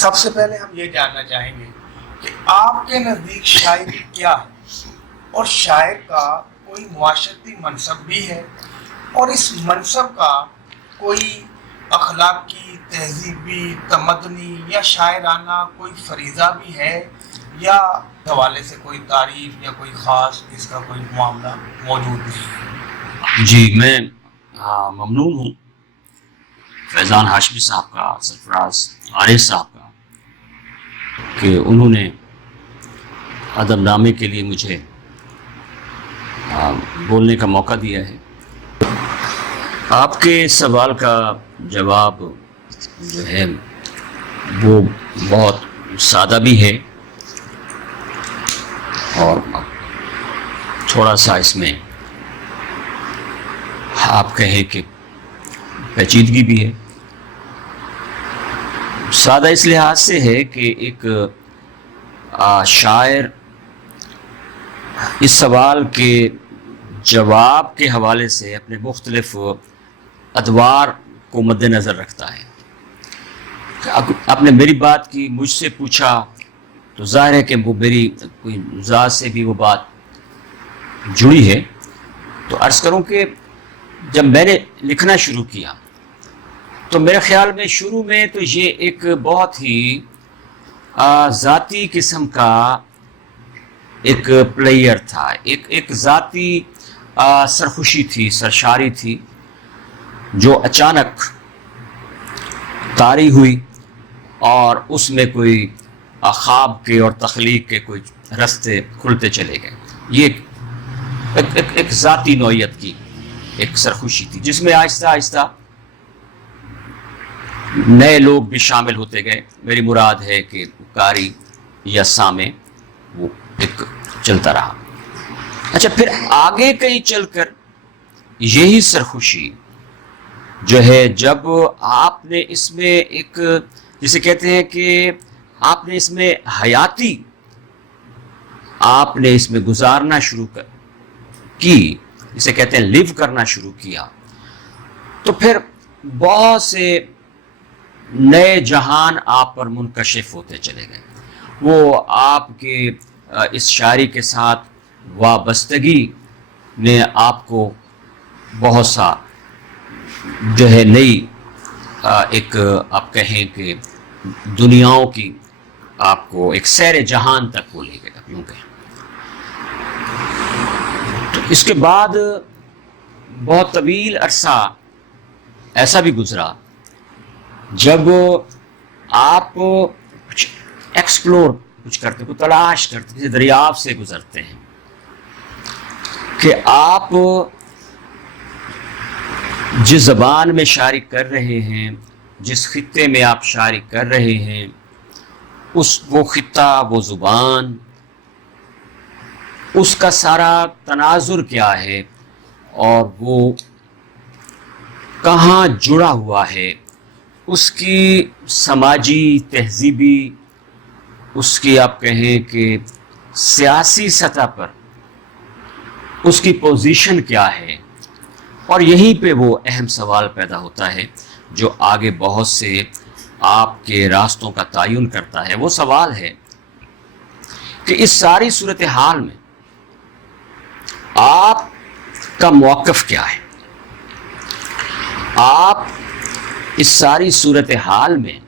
سب سے پہلے ہم یہ جاننا چاہیں گے کہ آپ کے نزدیک شاعری کیا ہے، اور شاعر کا کوئی معاشرتی منصب بھی ہے، اور اس منصب کا کوئی اخلاقی، تہذیبی، تمدنی یا شاعرانہ کوئی فریضہ بھی ہے، یا حوالے سے کوئی تعریف یا کوئی خاص اس کا کوئی معاملہ موجود نہیں؟ جی میں ممنون ہوں فیضان ہاشمی صاحب کا، سرفراز عارف صاحب کا، کہ انہوں نے ادب نامے کے لیے مجھے بولنے کا موقع دیا ہے۔ آپ کے سوال کا جواب جو ہے وہ بہت سادہ بھی ہے، اور تھوڑا سا اس میں آپ کہیں کہ پیچیدگی بھی ہے۔ سادہ اس لحاظ سے ہے کہ ایک شاعر اس سوال کے جواب کے حوالے سے اپنے مختلف ادوار کو مد نظر رکھتا ہے۔ آپ نے میری بات کی، مجھ سے پوچھا، تو ظاہر ہے کہ وہ میری کوئی ذات سے بھی وہ بات جڑی ہے۔ تو عرض کروں کہ جب میں نے لکھنا شروع کیا تو میرے خیال میں شروع میں تو یہ ایک بہت ہی ذاتی قسم کا ایک پلیئر تھا، ایک ذاتی سرخوشی تھی، سرشاری تھی، جو اچانک طاری ہوئی، اور اس میں کوئی خواب کے اور تخلیق کے کوئی رستے کھلتے چلے گئے۔ یہ ایک ذاتی نوعیت کی ایک سرخوشی تھی، جس میں آہستہ آہستہ نئے لوگ بھی شامل ہوتے گئے۔ میری مراد ہے کہ قاری یا سامع، وہ ایک چلتا رہا۔ اچھا، پھر آگے کہیں چل کر یہی سرخوشی جو ہے، جب آپ نے اس میں ایک، جسے کہتے ہیں کہ آپ نے اس میں حیاتی، آپ نے اس میں گزارنا شروع کی، جسے کہتے ہیں لیو کرنا شروع کیا، تو پھر بہت سے نئے جہان آپ پر منکشف ہوتے چلے گئے۔ وہ آپ کے اس شاعری کے ساتھ وابستگی نے آپ کو بہت سا جو ہے نئی ایک آپ کہیں کہ دنیاؤں کی آپ کو ایک سیر جہان تک وہ لے گئے، یوں کہیں۔ تو اس کے بعد بہت طویل عرصہ ایسا بھی گزرا جب آپ کچھ ایکسپلور کچھ کرتے، کچھ تلاش کرتے، کسی دریافت سے گزرتے ہیں کہ آپ جس زبان میں شاعری کر رہے ہیں، جس خطے میں آپ شاعری کر رہے ہیں، وہ خطہ، وہ زبان، اس کا سارا تناظر کیا ہے، اور وہ کہاں جڑا ہوا ہے، اس کی سماجی، تہذیبی، اس کی آپ کہیں کہ سیاسی سطح پر اس کی پوزیشن کیا ہے۔ اور یہیں پہ وہ اہم سوال پیدا ہوتا ہے جو آگے بہت سے آپ کے راستوں کا تعین کرتا ہے۔ وہ سوال ہے کہ اس ساری صورتحال میں آپ کا موقف کیا ہے؟ آپ اس ساری صورتحال میں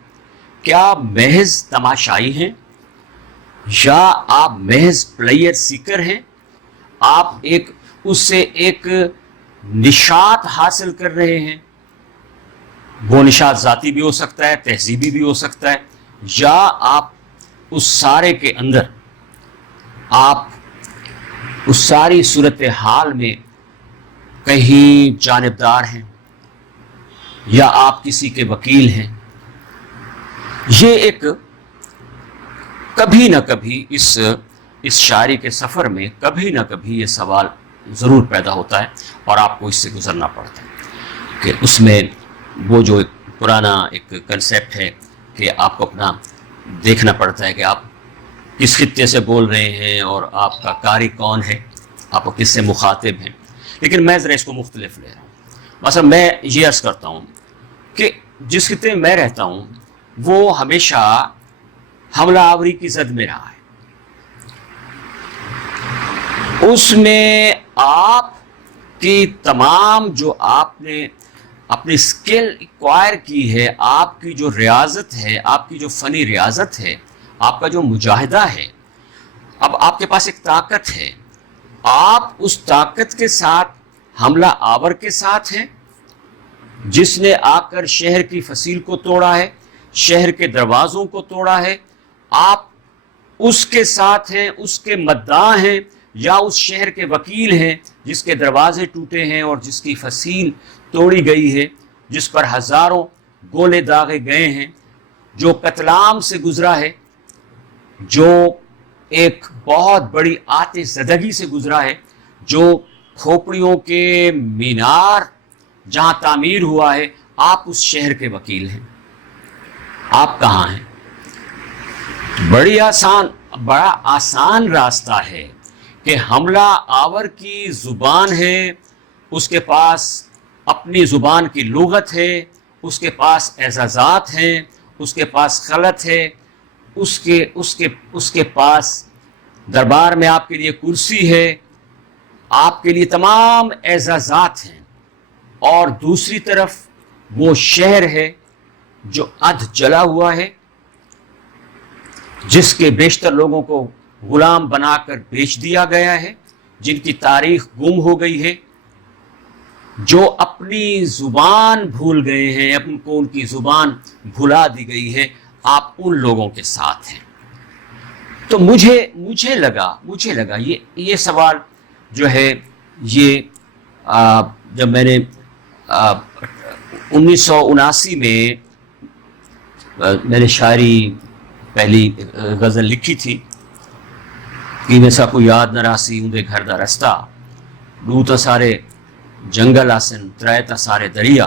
کیا محض تماشائی ہیں، یا آپ محض پلیئر سیکر ہیں؟ آپ اس سے ایک نشاط حاصل کر رہے ہیں، وہ نشاط ذاتی بھی ہو سکتا ہے، تہذیبی بھی ہو سکتا ہے، یا آپ اس سارے کے اندر، آپ اس ساری صورتحال میں کہیں جانبدار ہیں، یا آپ کسی کے وکیل ہیں۔ یہ ایک کبھی نہ کبھی اس شاعری کے سفر میں کبھی نہ کبھی یہ سوال ضرور پیدا ہوتا ہے، اور آپ کو اس سے گزرنا پڑتا ہے کہ اس میں وہ جو ایک پرانا ایک کنسیپٹ ہے کہ آپ کو اپنا دیکھنا پڑتا ہے کہ آپ کس خطے سے بول رہے ہیں، اور آپ کا قاری کون ہے، آپ کو کس سے مخاطب ہیں۔ لیکن میں ذرا اس کو مختلف لے رہا ہوں۔ مثلا میں یہ عرض کرتا ہوں کہ جس خطے میں رہتا ہوں وہ ہمیشہ حملہ آوری کی زد میں رہا ہے، اس میں آپ کی تمام جو آپ نے اپنی اسکل ایکوائر کی ہے، آپ کی جو ریاضت ہے، آپ کی جو فنی ریاضت ہے، آپ کا جو مجاہدہ ہے، اب آپ کے پاس ایک طاقت ہے، آپ اس طاقت کے ساتھ حملہ آور کے ساتھ ہیں جس نے آ کر شہر کی فصیل کو توڑا ہے، شہر کے دروازوں کو توڑا ہے، آپ اس کے ساتھ ہیں، اس کے مداح ہیں، یا اس شہر کے وکیل ہیں جس کے دروازے ٹوٹے ہیں اور جس کی فصیل توڑی گئی ہے، جس پر ہزاروں گولے داغے گئے ہیں، جو قتل عام سے گزرا ہے، جو ایک بہت بڑی آتش زدگی سے گزرا ہے، جو کھوپڑیوں کے مینار جہاں تعمیر ہوا ہے، آپ اس شہر کے وکیل ہیں۔ آپ کہاں ہیں؟ بڑا آسان راستہ ہے کہ حملہ آور کی زبان ہے، اس کے پاس اپنی زبان کی لغت ہے، اس کے پاس اعزازات ہیں، اس کے پاس خلط ہے، اس کے پاس دربار میں آپ کے لیے کرسی ہے، آپ کے لیے تمام اعزازات ہیں، اور دوسری طرف وہ شہر ہے جو ادھ جلا ہوا ہے، جس کے بیشتر لوگوں کو غلام بنا کر بیچ دیا گیا ہے، جن کی تاریخ گم ہو گئی ہے، جو اپنی زبان بھول گئے ہیں، ان کی زبان بھلا دی گئی ہے، آپ ان لوگوں کے ساتھ ہیں۔ تو مجھے لگا یہ سوال جو ہے، یہ جب میں نے 1979 میں نے شاعری پہلی غزل لکھی تھی کہ ویسا کوئی یاد نہ راسی اندے گھر دا رستہ، دو تا سارے جنگل آسن ترائے تا سارے دریا،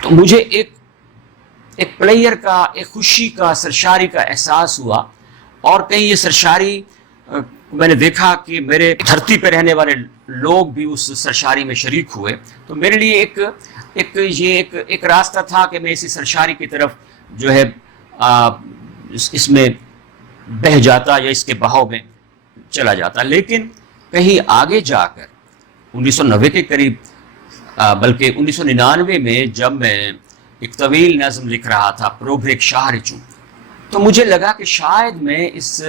تو مجھے ایک پلیئر کا، ایک خوشی کا، سرشاری کا احساس ہوا، اور کہیں یہ سرشاری میں نے دیکھا کہ میرے دھرتی پہ رہنے والے لوگ بھی اس سرشاری میں شریک ہوئے، تو میرے لیے ایک راستہ تھا کہ میں اسی سرشاری کی طرف جو ہے اس میں بہہ جاتا یا اس کے بہاؤ میں چلا جاتا۔ لیکن کہیں آگے جا کر 1990 کے قریب، بلکہ 1999 میں جب میں ایک طویل نظم لکھ رہا تھا پروبریک شہر چوں، تو مجھے لگا کہ شاید میں اس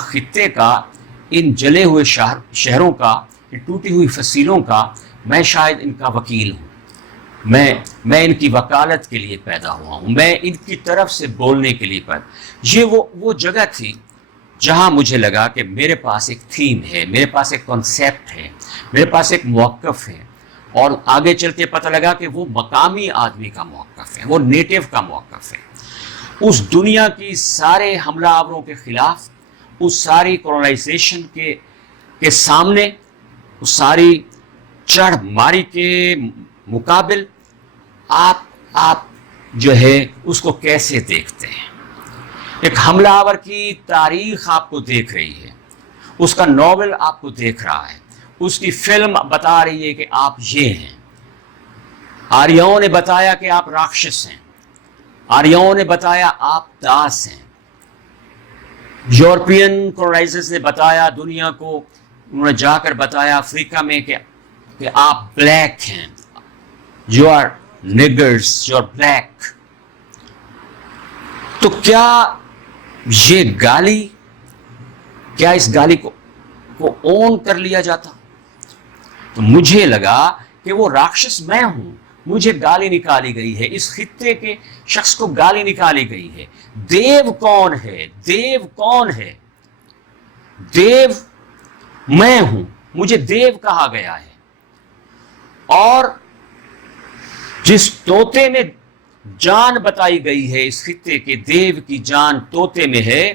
خطے کا، ان جلے ہوئے شہروں کا، ان ٹوٹی ہوئی فصیلوں کا، میں شاید ان کا وکیل ہوں، میں ان کی وکالت کے لیے پیدا ہوا ہوں، میں ان کی طرف سے بولنے کے لیے پیدا۔ یہ وہ جگہ تھی جہاں مجھے لگا کہ میرے پاس ایک تھیم ہے، میرے پاس ایک کنسیپٹ ہے، میرے پاس ایک موقف ہے، اور آگے چلتے پتہ لگا کہ وہ مقامی آدمی کا موقف ہے، وہ نیٹو کا موقف ہے، اس دنیا کی سارے حملہ آوروں کے خلاف، اس ساری کولونائزیشن کے سامنے، اس ساری چڑھ ماری کے مقابل آپ جو ہے اس کو کیسے دیکھتے ہیں؟ ایک حملہ آور کی تاریخ آپ کو دیکھ رہی ہے، اس کا ناول آپ کو دیکھ رہا ہے، اس کی فلم بتا رہی ہے کہ آپ یہ ہیں، آریاؤں نے بتایا کہ آپ راکشس ہیں، آریاؤں نے بتایا آپ داس ہیں، یورپین کولونائزرز نے بتایا دنیا کو، انہوں نے جا کر بتایا افریقہ میں کہ آپ بلیک ہیں، you are niggers, you are black. تو کیا یہ گالی، کیا اس گالی کو اون کر لیا جاتا؟ تو مجھے لگا کہ وہ راکشس میں ہوں، مجھے گالی نکالی گئی ہے، اس خطے کے شخص کو گالی نکالی گئی ہے۔ دیو کون ہے؟ دیو کون ہے؟ دیو میں ہوں، مجھے دیو کہا گیا ہے، اور جس طوطے میں جان بتائی گئی ہے اس خطے کے، دیو کی جان طوطے میں ہے،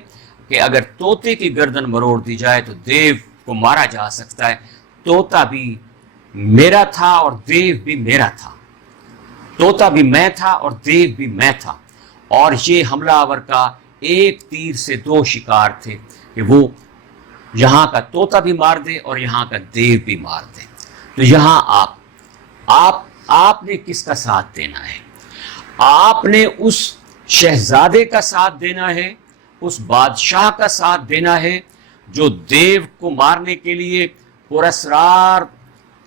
کہ اگر طوطے کی گردن مروڑ دی جائے تو دیو کو مارا جا سکتا ہے۔ طوطا بھی میرا تھا اور دیو بھی میرا تھا، طوطا بھی میں تھا اور دیو بھی میں تھا، اور یہ حملہ آور کا ایک تیر سے دو شکار تھے کہ وہ یہاں کا طوطا بھی مار دے اور یہاں کا دیو بھی مار دے۔ تو یہاں آپ نے کس کا ساتھ دینا ہے؟ آپ نے اس شہزادے کا ساتھ دینا ہے، اس بادشاہ کا ساتھ دینا ہے جو دیو کو مارنے کے لیے پراسرار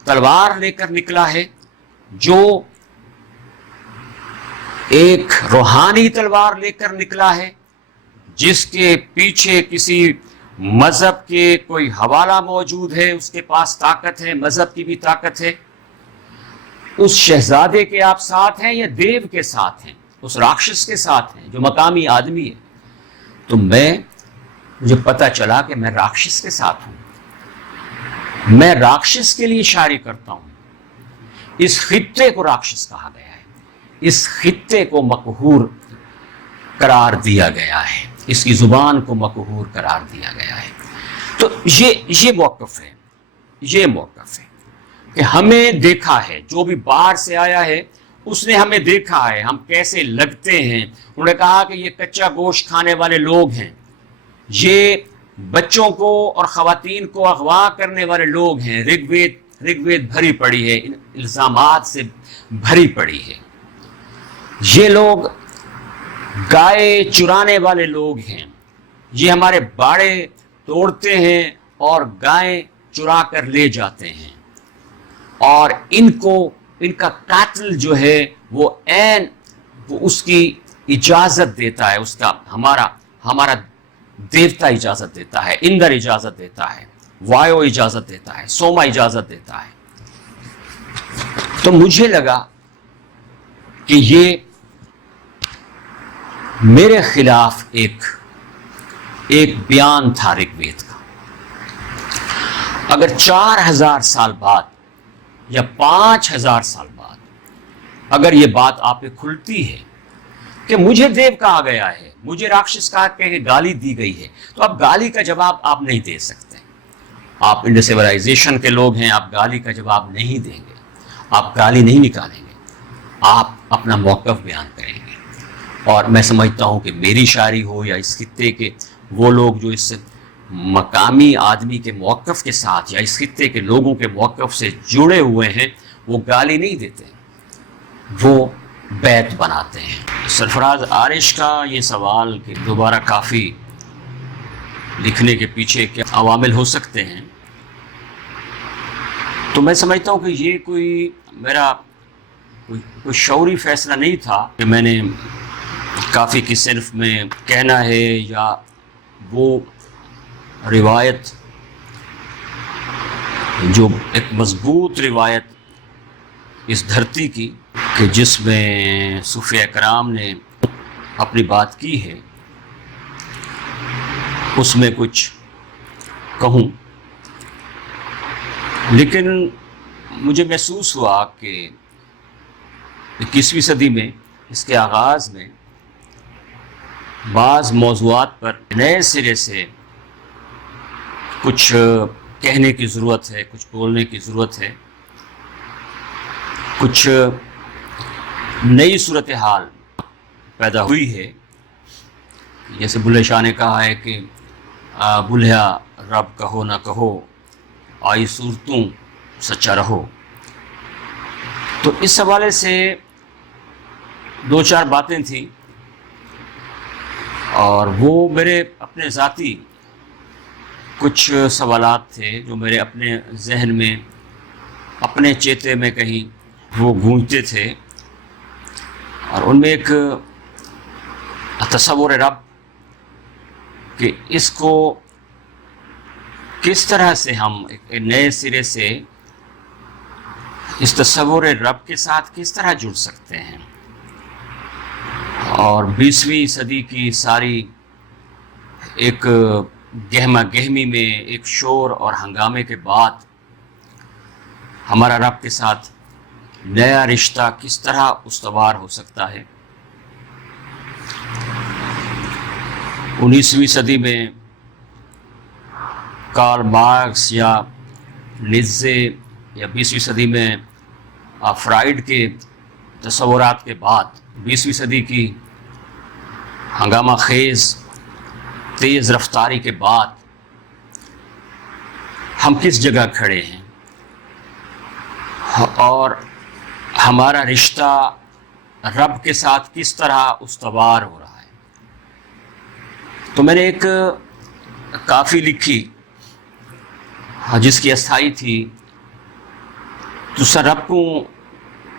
تلوار لے کر نکلا ہے، جو ایک روحانی تلوار لے کر نکلا ہے، جس کے پیچھے کسی مذہب کے کوئی حوالہ موجود ہے، اس کے پاس طاقت ہے، مذہب کی بھی طاقت ہے۔ اس شہزادے کے آپ ساتھ ہیں یا دیو کے ساتھ ہیں، اس راکشس کے ساتھ ہیں جو مقامی آدمی ہے؟ تو مجھے پتا چلا کہ میں راکشس کے ساتھ ہوں، میں راکشس کے لیے شاعری کرتا ہوں۔ اس خطے کو راکشس کہا گیا ہے، اس خطے کو مقہور قرار دیا گیا ہے، اس کی زبان کو مقہور قرار دیا گیا ہے۔ تو یہ موقف ہے، یہ موقف ہے کہ ہمیں دیکھا ہے، جو بھی باہر سے آیا ہے اس نے ہمیں دیکھا ہے ہم کیسے لگتے ہیں۔ انہوں نے کہا کہ یہ کچا گوشت کھانے والے لوگ ہیں، یہ بچوں کو اور خواتین کو اغوا کرنے والے لوگ ہیں۔ رگ وید بھری پڑی ہے، ان الزامات سے بھری پڑی ہے۔ یہ لوگ گائے چرانے والے لوگ ہیں، یہ ہمارے باڑے توڑتے ہیں اور گائیں چرا کر لے جاتے ہیں، اور ان کا قاتل جو ہے وہ اس کی اجازت دیتا ہے، اس کا ہمارا دیوتا اجازت دیتا ہے، اندر اجازت دیتا ہے، وایو اجازت دیتا ہے، سوما اجازت دیتا ہے۔ تو مجھے لگا کہ یہ میرے خلاف ایک بیان تھا رگ وید کا۔ اگر 4000 سال بعد یا 5000 سال بعد اگر یہ بات آپ پہ کھلتی ہے کہ مجھے دیو کہا گیا ہے، مجھے راکشس کہا کہ گالی دی گئی ہے، تو اب گالی کا جواب آپ نہیں دے سکتے۔ آپ انڈس سیولائزیشن کے لوگ ہیں، آپ گالی کا جواب نہیں دیں گے، آپ گالی نہیں نکالیں گے، آپ اپنا موقف بیان کریں گے۔ اور میں سمجھتا ہوں کہ میری شاعری ہو یا اس خطے کے وہ لوگ جو اس مقامی آدمی کے موقف کے ساتھ یا اس خطے کے لوگوں کے موقف سے جڑے ہوئے ہیں، وہ گالی نہیں دیتے، وہ بیت بناتے ہیں۔ سرفراز عارش کا یہ سوال کہ دوبارہ کافی لکھنے کے پیچھے کیا عوامل ہو سکتے ہیں، تو میں سمجھتا ہوں کہ یہ میرا کوئی شعوری فیصلہ نہیں تھا کہ میں نے کافی کی صنف میں کہنا ہے، یا وہ روایت جو ایک مضبوط روایت اس دھرتی کی کہ جس میں صوفیہ کرام نے اپنی بات کی ہے، اس میں کچھ کہوں۔ لیکن مجھے محسوس ہوا کہ 21ویں صدی میں اس کے آغاز میں بعض موضوعات پر نئے سرے سے کچھ کہنے کی ضرورت ہے، کچھ بولنے کی ضرورت ہے، کچھ نئی صورتحال پیدا ہوئی ہے۔ جیسے بلے شاہ نے کہا ہے کہ بلیا رب کہو نہ کہو، آئی صورتوں سچا رہو۔ تو اس حوالے سے 2-4 باتیں تھیں، اور وہ میرے اپنے ذاتی کچھ سوالات تھے جو میرے اپنے ذہن میں، اپنے چیتے میں کہیں وہ گونجتے تھے، اور ان میں ایک تصور رب کہ اس کو کس طرح سے ہم ایک نئے سرے سے اس تصور رب کے ساتھ کس طرح جڑ سکتے ہیں۔ اور 20ویں صدی کی ساری ایک گہما گہمی میں، ایک شور اور ہنگامے کے بعد ہمارا رب کے ساتھ نیا رشتہ کس طرح استوار ہو سکتا ہے۔ 19ویں صدی میں کارل مارکس یا نیتزے، یا 20ویں صدی میں فرائیڈ کے تصورات کے بعد 20ویں صدی کی ہنگامہ خیز تیز رفتاری کے بعد ہم کس جگہ کھڑے ہیں، اور ہمارا رشتہ رب کے ساتھ کس طرح استوار ہو رہا ہے۔ تو میں نے ایک کافی لکھی جس کی استھائی تھی، تو سر رب کو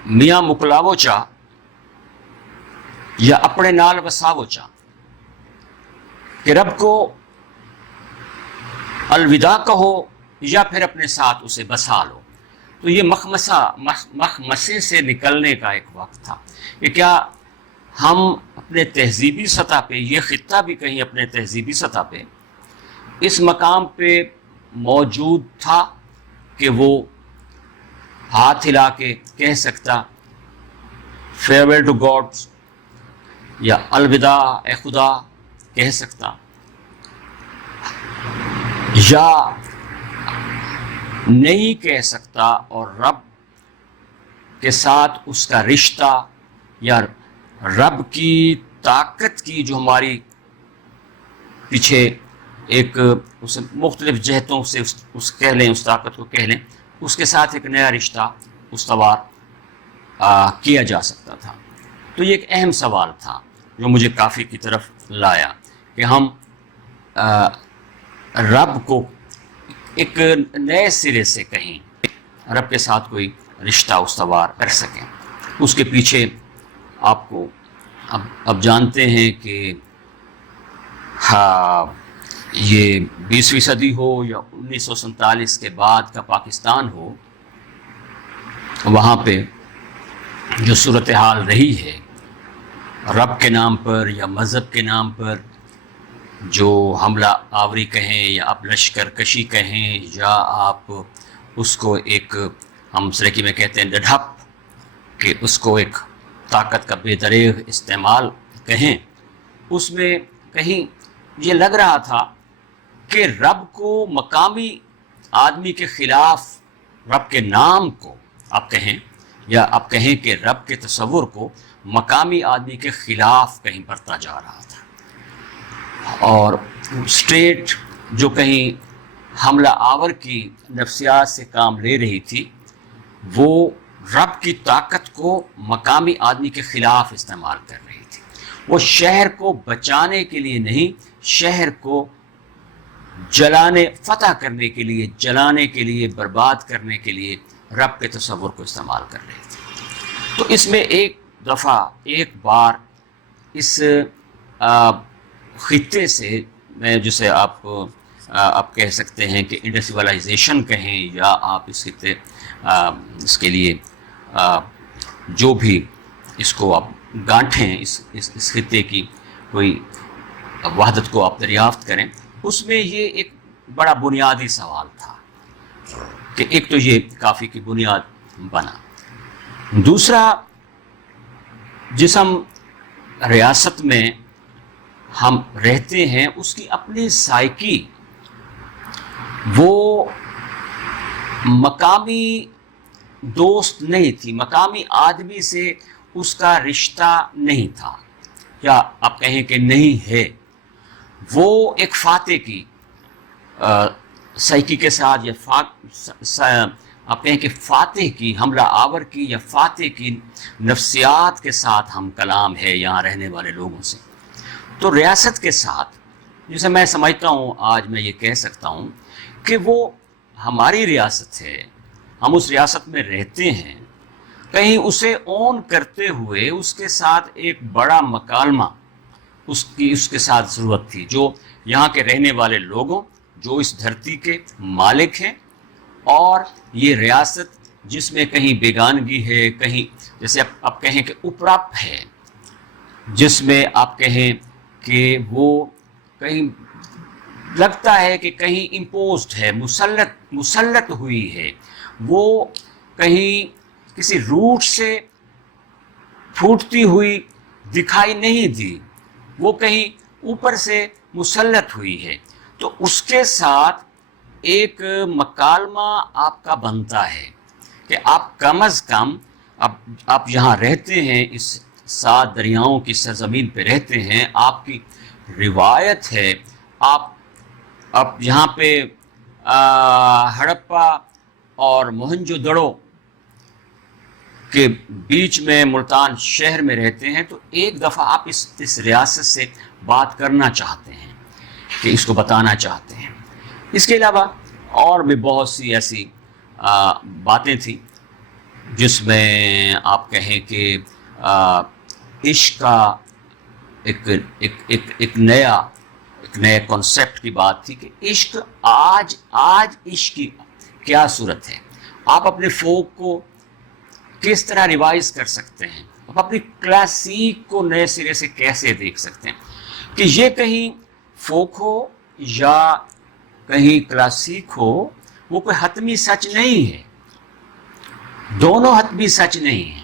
میاں مکلاو چا یا اپنے نال وساو چا، کہ رب کو الوداع کہو یا پھر اپنے ساتھ اسے بسا لو۔ تو یہ مخمسے سے نکلنے کا ایک وقت تھا کہ کیا ہم اپنے تہذیبی سطح پہ، یہ خطہ بھی کہیں اپنے تہذیبی سطح پہ اس مقام پہ موجود تھا کہ وہ ہاتھ ہلا کے کہہ سکتا فیئرویل ٹو گاڈ یا الوداع اے خدا کہہ سکتا، یا نہیں کہہ سکتا، اور رب کے ساتھ اس کا رشتہ یا رب کی طاقت کی جو ہماری پیچھے ایک اس مختلف جہتوں سے اس کہہ لیں، اس طاقت کو کہہ لیں، اس کے ساتھ ایک نیا رشتہ استوار کیا جا سکتا تھا۔ تو یہ ایک اہم سوال تھا جو مجھے کافی کی طرف لایا کہ ہم رب کو ایک نئے سرے سے کہیں رب کے ساتھ کوئی رشتہ استوار کر سکیں۔ اس کے پیچھے آپ کو اب جانتے ہیں کہ یہ 20ویں صدی ہو یا 1947 کے بعد کا پاکستان ہو، وہاں پہ جو صورتحال رہی ہے رب کے نام پر یا مذہب کے نام پر، جو حملہ آوری کہیں یا آپ لشکر کشی کہیں یا آپ اس کو ایک ہم سرکی میں کہتے ہیں ڈھپ، کہ اس کو ایک طاقت کا بے دریغ استعمال کہیں، اس میں کہیں یہ لگ رہا تھا کہ رب کو مقامی آدمی کے خلاف، رب کے نام کو آپ کہیں یا آپ کہیں کہ رب کے تصور کو مقامی آدمی کے خلاف کہیں برتا جا رہا تھا، اور اسٹیٹ جو کہیں حملہ آور کی نفسیات سے کام لے رہی تھی وہ رب کی طاقت کو مقامی آدمی کے خلاف استعمال کر رہی تھی۔ وہ شہر کو بچانے کے لیے نہیں، شہر کو جلانے، فتح کرنے کے لیے، جلانے کے لیے، برباد کرنے کے لیے رب کے تصور کو استعمال کر رہی تھی۔ تو اس میں ایک دفعہ، ایک بار اس خطے سے، میں جسے آپ کہہ سکتے ہیں کہ انڈسٹریلائزیشن کہیں یا آپ اس خطے اس کے لیے جو بھی اس کو آپ گانٹھیں، اس خطے کی کوئی وحدت کو آپ دریافت کریں، اس میں یہ ایک بڑا بنیادی سوال تھا کہ ایک تو یہ کافی کی بنیاد بنا، دوسرا جس ہم ریاست میں ہم رہتے ہیں اس کی اپنی سائیکی، وہ مقامی دوست نہیں تھی، مقامی آدمی سے اس کا رشتہ نہیں تھا، یا آپ کہیں کہ نہیں ہے، وہ ایک فاتح کی سائیکی کے ساتھ، یا آپ کہیں کہ فاتح کی، حملہ آور کی یا فاتح کی نفسیات کے ساتھ ہم کلام ہے یہاں رہنے والے لوگوں سے۔ تو ریاست کے ساتھ، جسے میں سمجھتا ہوں آج میں یہ کہہ سکتا ہوں کہ وہ ہماری ریاست ہے، ہم اس ریاست میں رہتے ہیں، کہیں اسے اون کرتے ہوئے اس کے ساتھ ایک بڑا مکالمہ اس کے ساتھ ضرورت تھی، جو یہاں کے رہنے والے لوگوں، جو اس دھرتی کے مالک ہیں، اور یہ ریاست جس میں کہیں بیگانگی ہے، کہیں جیسے آپ کہیں کہ اپراپ ہے، جس میں آپ کہیں کہ وہ کہیں لگتا ہے کہ کہیں امپوزڈ ہے، مسلط ہوئی ہے، وہ کہیں کسی روٹ سے پھوٹتی ہوئی دکھائی نہیں دی، وہ کہیں اوپر سے مسلط ہوئی ہے۔ تو اس کے ساتھ ایک مکالمہ آپ کا بنتا ہے کہ آپ کم از کم آپ یہاں رہتے ہیں، اس 7 دریاؤں کی سرزمین پہ رہتے ہیں، آپ کی روایت ہے، آپ یہاں پہ ہڑپا اور موہنجو دڑو کے بیچ میں ملتان شہر میں رہتے ہیں، تو ایک دفعہ آپ اس ریاست سے بات کرنا چاہتے ہیں کہ اس کو بتانا چاہتے ہیں۔ اس کے علاوہ اور بھی بہت سی ایسی باتیں تھیں جس میں آپ کہیں کہ عشق کا ایک نئے کنسیپٹ کی بات تھی کہ عشق آج عشق کی کیا صورت ہے، آپ اپنے فوک کو کس طرح ریوائز کر سکتے ہیں، آپ اپنی کلاسیک کو نئے سرے سے کیسے دیکھ سکتے ہیں کہ یہ کہیں فوک ہو یا کہیں کلاسیک ہو، وہ کوئی حتمی سچ نہیں ہے، دونوں حتمی سچ نہیں ہیں۔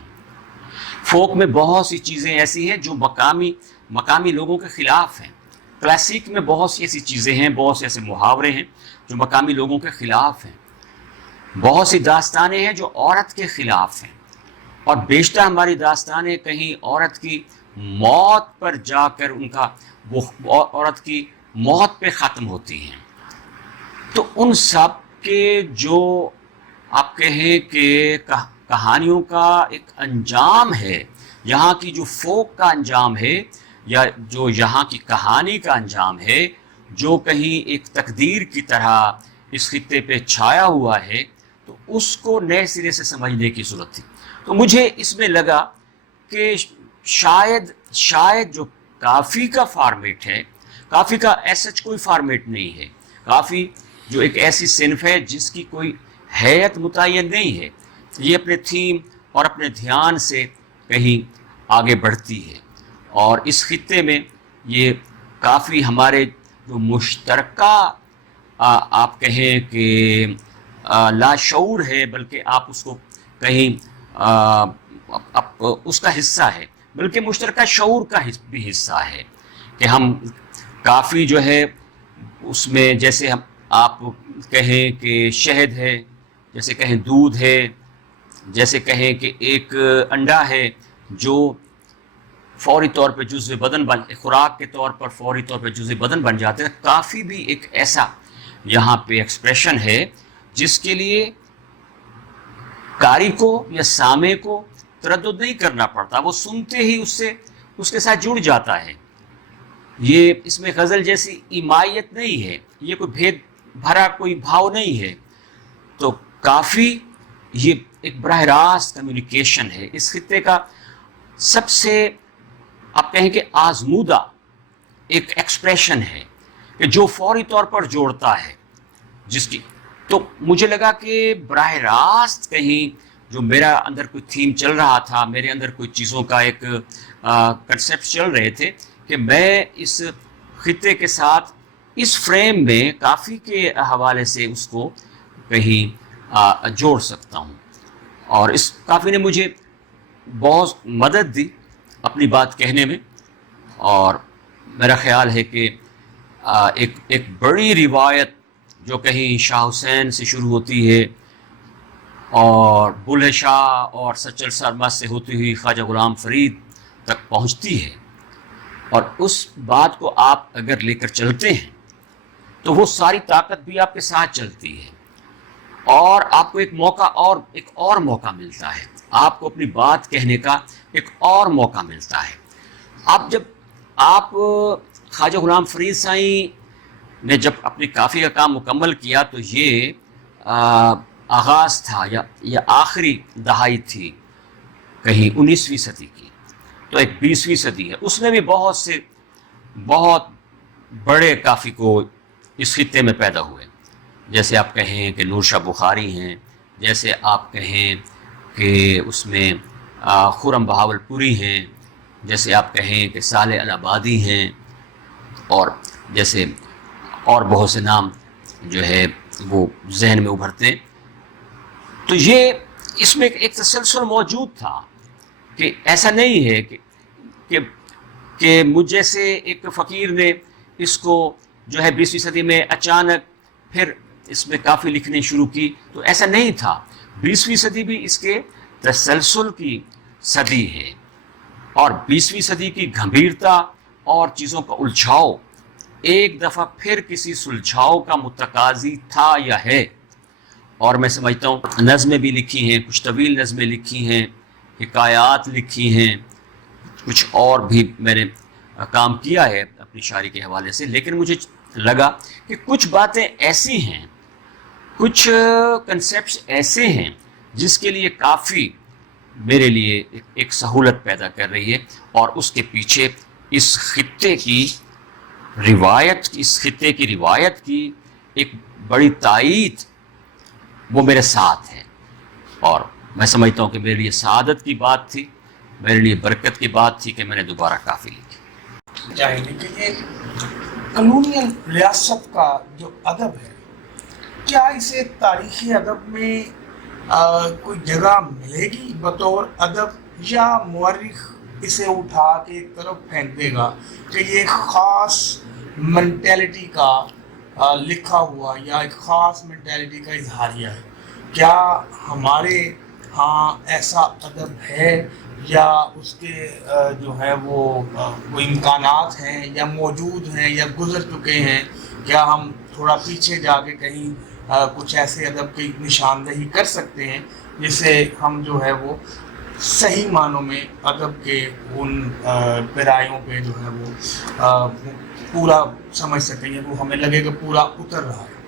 فوک میں بہت سی چیزیں ایسی ہیں جو مقامی لوگوں کے خلاف ہیں، کلاسیک میں بہت سی ایسی چیزیں ہیں، بہت سے ایسے محاورے ہیں جو مقامی لوگوں کے خلاف ہیں، بہت سی داستانیں ہیں جو عورت کے خلاف ہیں، اور بیشتر ہماری داستانیں کہیں عورت کی موت پر جا کر وہ عورت کی موت پہ ختم ہوتی ہیں۔ تو ان سب کے جو آپ کہیں کہ کہانیوں کا ایک انجام ہے، یہاں کی جو فوک کا انجام ہے یا جو یہاں کی کہانی کا انجام ہے، جو کہیں ایک تقدیر کی طرح اس خطے پہ چھایا ہوا ہے، تو اس کو نئے سرے سے سمجھنے کی ضرورت تھی۔ تو مجھے اس میں لگا کہ شاید جو کافی کا فارمیٹ ہے، کافی کا ایسا کوئی فارمیٹ نہیں ہے، کافی جو ایک ایسی صنف ہے جس کی کوئی حیت متعین نہیں ہے، یہ اپنے تھیم اور اپنے دھیان سے کہیں آگے بڑھتی ہے، اور اس خطے میں یہ کافی ہمارے جو مشترکہ آپ کہیں کہ لاشعور ہے، بلکہ آپ اس کو کہیں اس کا حصہ ہے، بلکہ مشترکہ شعور کا بھی حصہ ہے کہ ہم کافی جو ہے اس میں، جیسے آپ کہیں کہ شہد ہے، جیسے کہیں دودھ ہے، جیسے کہیں کہ ایک انڈا ہے جو فوری طور پہ جزو بدن خوراک کے طور پر فوری طور پہ جزو بدن بن جاتے ہیں، کافی بھی ایک ایسا یہاں پہ ایکسپریشن ہے جس کے لیے قاری کو یا سامع کو تردد نہیں کرنا پڑتا، وہ سنتے ہی اس کے ساتھ جڑ جاتا ہے۔ یہ اس میں غزل جیسی ایمائیت نہیں ہے، یہ کوئی بھید بھرا کوئی بھاؤ نہیں ہے، تو کافی یہ ایک براہ راست کمیونیکیشن ہے۔ اس خطے کا سب سے آپ کہیں کہ آزمودہ ایک ایکسپریشن ہے کہ جو فوری طور پر جوڑتا ہے جس کی، تو مجھے لگا کہ براہ راست کہیں جو میرا اندر کوئی تھیم چل رہا تھا، میرے اندر کوئی چیزوں کا ایک کنسیپٹ چل رہے تھے کہ میں اس خطے کے ساتھ اس فریم میں کافی کے حوالے سے اس کو کہیں جوڑ سکتا ہوں، اور اس کافی نے مجھے بہت مدد دی اپنی بات کہنے میں، اور میرا خیال ہے کہ ایک بڑی روایت جو کہیں شاہ حسین سے شروع ہوتی ہے اور بلے شاہ اور سچل سرمد سے ہوتی ہوئی خواجہ غلام فرید تک پہنچتی ہے، اور اس بات کو آپ اگر لے کر چلتے ہیں تو وہ ساری طاقت بھی آپ کے ساتھ چلتی ہے، اور آپ کو ایک اور موقع ملتا ہے، آپ کو اپنی بات کہنے کا ایک اور موقع ملتا ہے۔ جب آپ خواجہ غلام فرید سائیں نے جب اپنی کافی کا کام مکمل کیا تو یہ آغاز تھا یا آخری دہائی تھی کہیں 19ویں صدی کی، تو ایک 20ویں صدی ہے، اس میں بھی بہت بڑے کافی کو اس خطے میں پیدا ہوئے، جیسے آپ کہیں کہ نور شاہ بخاری ہیں، جیسے آپ کہیں کہ اس میں خرم بہاول پوری ہیں، جیسے آپ کہیں کہ صالح الہآبادی ہیں، اور جیسے اور بہت سے نام جو ہے وہ ذہن میں ابھرتے ہیں۔ تو یہ اس میں ایک تسلسل موجود تھا کہ ایسا نہیں ہے کہ مجھ جیسے ایک فقیر نے اس کو جو ہے 20ویں صدی میں اچانک پھر اس میں کافی لکھنے شروع کی، تو ایسا نہیں تھا۔ 20ویں صدی بھی اس کے تسلسل کی صدی ہے، اور 20ویں صدی کی گھمبیرتا اور چیزوں کا الجھاؤ ایک دفعہ پھر کسی سلجھاؤ کا متقاضی تھا یا ہے، اور میں سمجھتا ہوں نظمیں بھی لکھی ہیں، کچھ طویل نظمیں لکھی ہیں، حکایات لکھی ہیں، کچھ اور بھی میں نے کام کیا ہے اپنی شاعری کے حوالے سے، لیکن مجھے لگا کہ کچھ باتیں ایسی ہیں، کچھ کنسیپٹس ایسے ہیں جس کے لیے کافی میرے لیے ایک سہولت پیدا کر رہی ہے، اور اس کے پیچھے اس خطے کی روایت کی ایک بڑی تائید وہ میرے ساتھ ہے، اور میں سمجھتا ہوں کہ میرے لیے سعادت کی بات تھی، میرے لیے برکت کی بات تھی کہ میں نے دوبارہ کافی لکھی۔ جاہلی کہ یہ کالونیل ریاست کا جو ادب ہے، کیا اسے تاریخی ادب میں کوئی جگہ ملے گی بطور ادب، یا مورخ اسے اٹھا کے ایک طرف پھینک دے گا کہ یہ خاص مینٹیلٹی کا لکھا ہوا یا ایک خاص مینٹیلٹی کا اظہاریہ ہے؟ کیا ہمارے ہاں ایسا ادب ہے، یا اس کے جو ہے وہ امکانات ہیں یا موجود ہیں یا گزر چکے ہیں؟ کیا ہم تھوڑا پیچھے جا کے کہیں کچھ ایسے ادب کی نشاندہی کر سکتے ہیں جس سے ہم جو ہے وہ صحیح معنوں میں ادب کے ان پیرایوں پہ جو ہے وہ پورا سمجھ سکیں، یا وہ ہمیں لگے کہ پورا اتر رہا ہے؟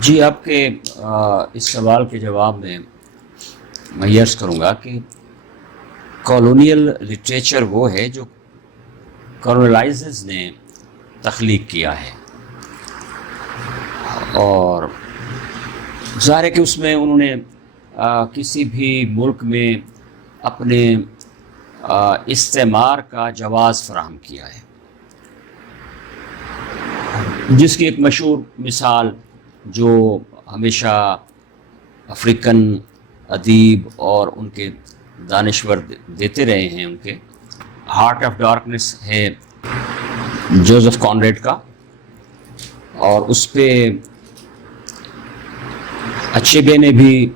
جی، آپ کے اس سوال کے جواب میں میں عرض کروں گا کہ کالونیل لٹریچر وہ ہے جو کالونائزرز نے تخلیق کیا ہے، اور ظاہر ہے کہ اس میں انہوں نے کسی بھی ملک میں اپنے استعمار کا جواز فراہم کیا ہے، جس کی ایک مشہور مثال جو ہمیشہ افریقن ادیب اور ان کے دانشور دیتے رہے ہیں، ان کے ہارٹ آف ڈارکنیس ہے جوزف کانریڈ کا، اور اس پہ اچیبے نے بھی،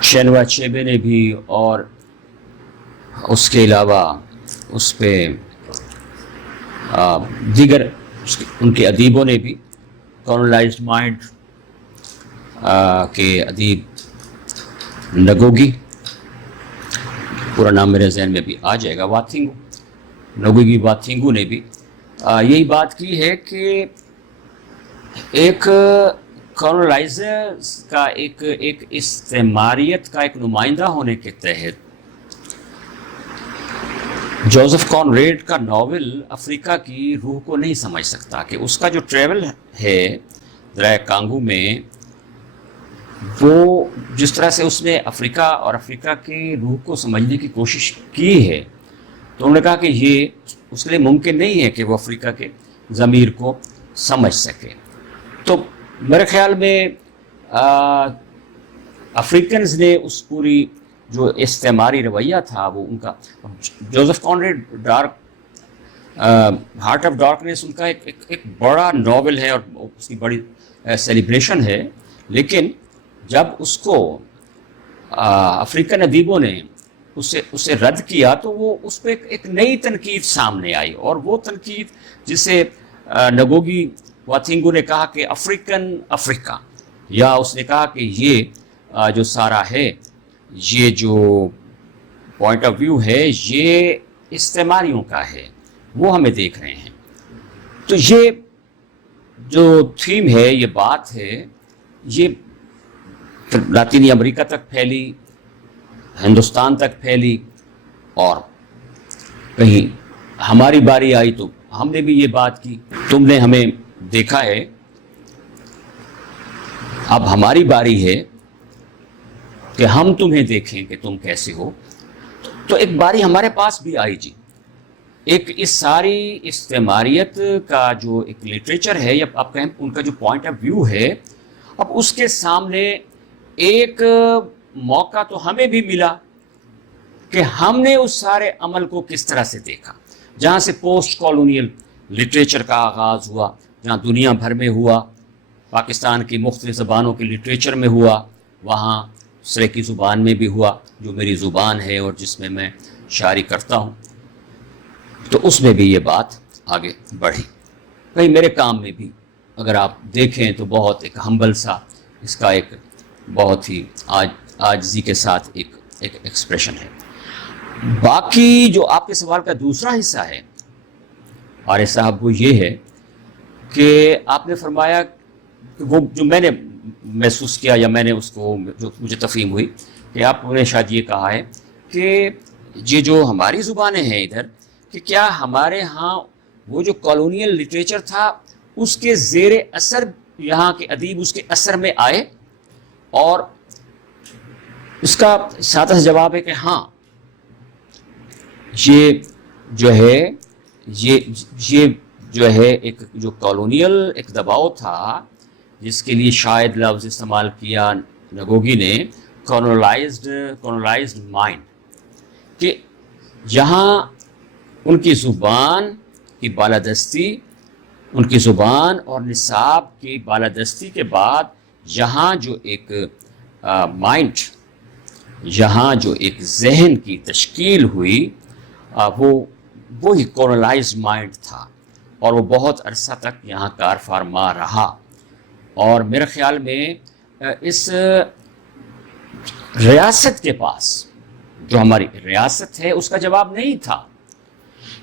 چینوا اچیبے نے بھی، اور اس کے علاوہ اس پہ دیگر ان کے ادیبوں نے بھی، کالونائزڈ مائنڈ کے ادیب نگوگی، پورا نام میرے ذہن میں بھی آ جائے گا، نگوگی واتھینگو نے بھی یہی بات کی ہے کہ ایک کالونائزر کا ایک استعماریت کا ایک نمائندہ ہونے کے تحت جوزف کانریڈ کا ناول افریقہ کی روح کو نہیں سمجھ سکتا، کہ اس کا جو ٹریول ہے دریا کانگو میں، وہ جس طرح سے اس نے افریقہ اور افریقہ کی روح کو سمجھنے کی کوشش کی ہے، تو انہوں نے کہا کہ یہ اس کے لیے ممکن نہیں ہے کہ وہ افریقہ کے ضمیر کو سمجھ سکے۔ تو میرے خیال میں افریقنز نے اس پوری جو استعماری رویہ تھا وہ ان کا، Joseph کانریڈ heart of darkness in کا ایک بڑا ناول ہے اور اس کی بڑی سیلیبریشن ہے، لیکن جب اس کو افریقن ادیبوں نے اسے رد کیا تو وہ اس پہ ایک نئی تنقید سامنے آئی، اور وہ تنقید جسے نگوگی واتھینگو نے کہا کہ افریقن افریقہ، یا اس نے کہا کہ یہ جو سارا ہے، یہ جو پوائنٹ آف ویو ہے یہ استعماریوں کا ہے، وہ ہمیں دیکھ رہے ہیں۔ تو یہ جو تھیم ہے، یہ بات ہے، یہ لاطینی امریکہ تک پھیلی، ہندوستان تک پھیلی، اور کہیں ہماری باری آئی تو ہم نے بھی یہ بات کی، تم نے ہمیں دیکھا ہے، اب ہماری باری ہے کہ ہم تمہیں دیکھیں کہ تم کیسے ہو۔ تو ایک باری ہمارے پاس بھی آئی جی، ایک اس ساری استعماریت کا جو ایک لٹریچر ہے، یا آپ کہیں ان کا جو پوائنٹ آف ویو ہے، اب اس کے سامنے ایک موقع تو ہمیں بھی ملا کہ ہم نے اس سارے عمل کو کس طرح سے دیکھا، جہاں سے پوسٹ کالونیل لٹریچر کا آغاز ہوا، جہاں دنیا بھر میں ہوا، پاکستان کی مختلف زبانوں کے لٹریچر میں ہوا، وہاں سریکی زبان میں بھی ہوا جو میری زبان ہے اور جس میں میں شاعری کرتا ہوں، تو اس میں بھی یہ بات آگے بڑھی۔ کہیں میرے کام میں بھی اگر آپ دیکھیں تو بہت ایک ہمبل سا، اس کا ایک بہت ہی عاجزی کے ساتھ ایک ایک ایکسپریشن ہے۔ باقی جو آپ کے سوال کا دوسرا حصہ ہے عارف صاحب، وہ یہ ہے کہ آپ نے فرمایا کہ وہ جو میں نے محسوس کیا یا میں نے اس کو جو مجھے تفہیم ہوئی کہ آپ نے شاید یہ کہا ہے کہ یہ جو ہماری زبانیں ہیں ادھر، کہ کیا ہمارے ہاں وہ جو کالونیل لٹریچر تھا اس کے زیر اثر یہاں کے ادیب اس کے اثر میں آئے؟ اور اس کا سادہ سا جواب ہے کہ ہاں، یہ جو ہے ایک جو کالونیل ایک دباؤ تھا، جس کے لیے شاید لفظ استعمال کیا نگوگی نے، کالونائزڈ مائنڈ، کہ یہاں ان کی زبان کی بالادستی، ان کی زبان اور نصاب کی بالادستی کے بعد یہاں جو ایک مائنڈ، یہاں جو ایک ذہن کی تشکیل ہوئی، وہی کالونائزڈ مائنڈ تھا، اور وہ بہت عرصہ تک یہاں کار فرما رہا۔ اور میرے خیال میں اس ریاست کے پاس، جو ہماری ریاست ہے، اس کا جواب نہیں تھا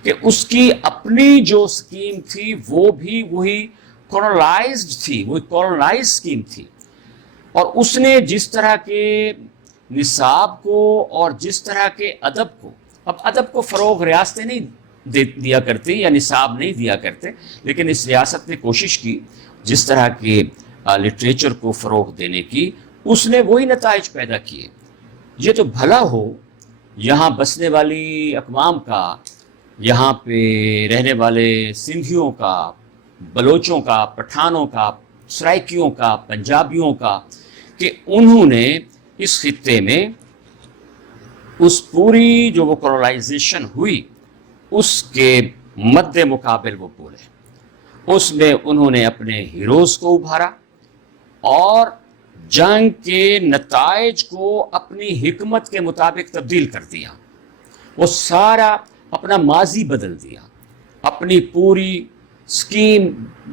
کہ اس کی اپنی جو سکیم تھی وہ بھی وہی کالونائزڈ تھی، وہی کالونائز سکیم تھی، اور اس نے جس طرح کے نصاب کو اور جس طرح کے ادب کو، اب ادب کو فروغ ریاستیں نہیں دیا کرتی یا نصاب نہیں دیا کرتے، لیکن اس ریاست نے کوشش کی جس طرح کے لٹریچر کو فروغ دینے کی، اس نے وہی نتائج پیدا کیے۔ یہ تو بھلا ہو یہاں بسنے والی اقوام کا، یہاں پہ رہنے والے سندھیوں کا، بلوچوں کا، پٹھانوں کا، سرائکیوں کا، پنجابیوں کا، کہ انہوں نے اس خطے میں اس پوری جو وہ کالونائزیشن ہوئی اس کے مد مقابل وہ بولے، اس میں انہوں نے اپنے ہیروز کو ابھارا اور جنگ کے نتائج کو اپنی حکمت کے مطابق تبدیل کر دیا، وہ سارا اپنا ماضی بدل دیا، اپنی پوری سکیم،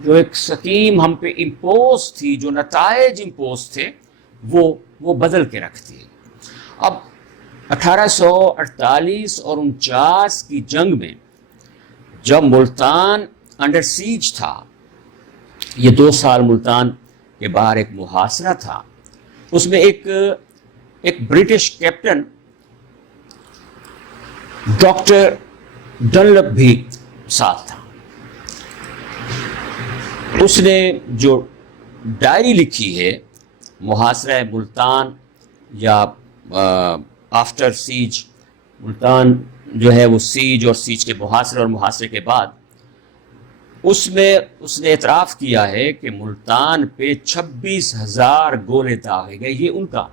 جو ایک سکیم ہم پہ امپوز تھی، جو نتائج امپوز تھے، وہ بدل کے رکھ دیے۔ اب 1848 اور 49 کی جنگ میں جب ملتان انڈر سیج تھا، یہ 2 سال ملتان کے باہر ایک محاصرہ تھا، اس میں ایک برٹش کیپٹن ڈاکٹر ڈنلپ بھی ساتھ تھا۔ اس نے جو ڈائری لکھی ہے محاصرہ ملتان یا آفٹر سیج، ملتان جو ہے وہ سیج اور سیج کے محاصرے اور محاصرے کے بعد، اس میں اس نے اعتراف کیا ہے کہ ملتان پہ 26,000 گولے داغے گئے۔ یہ ان کا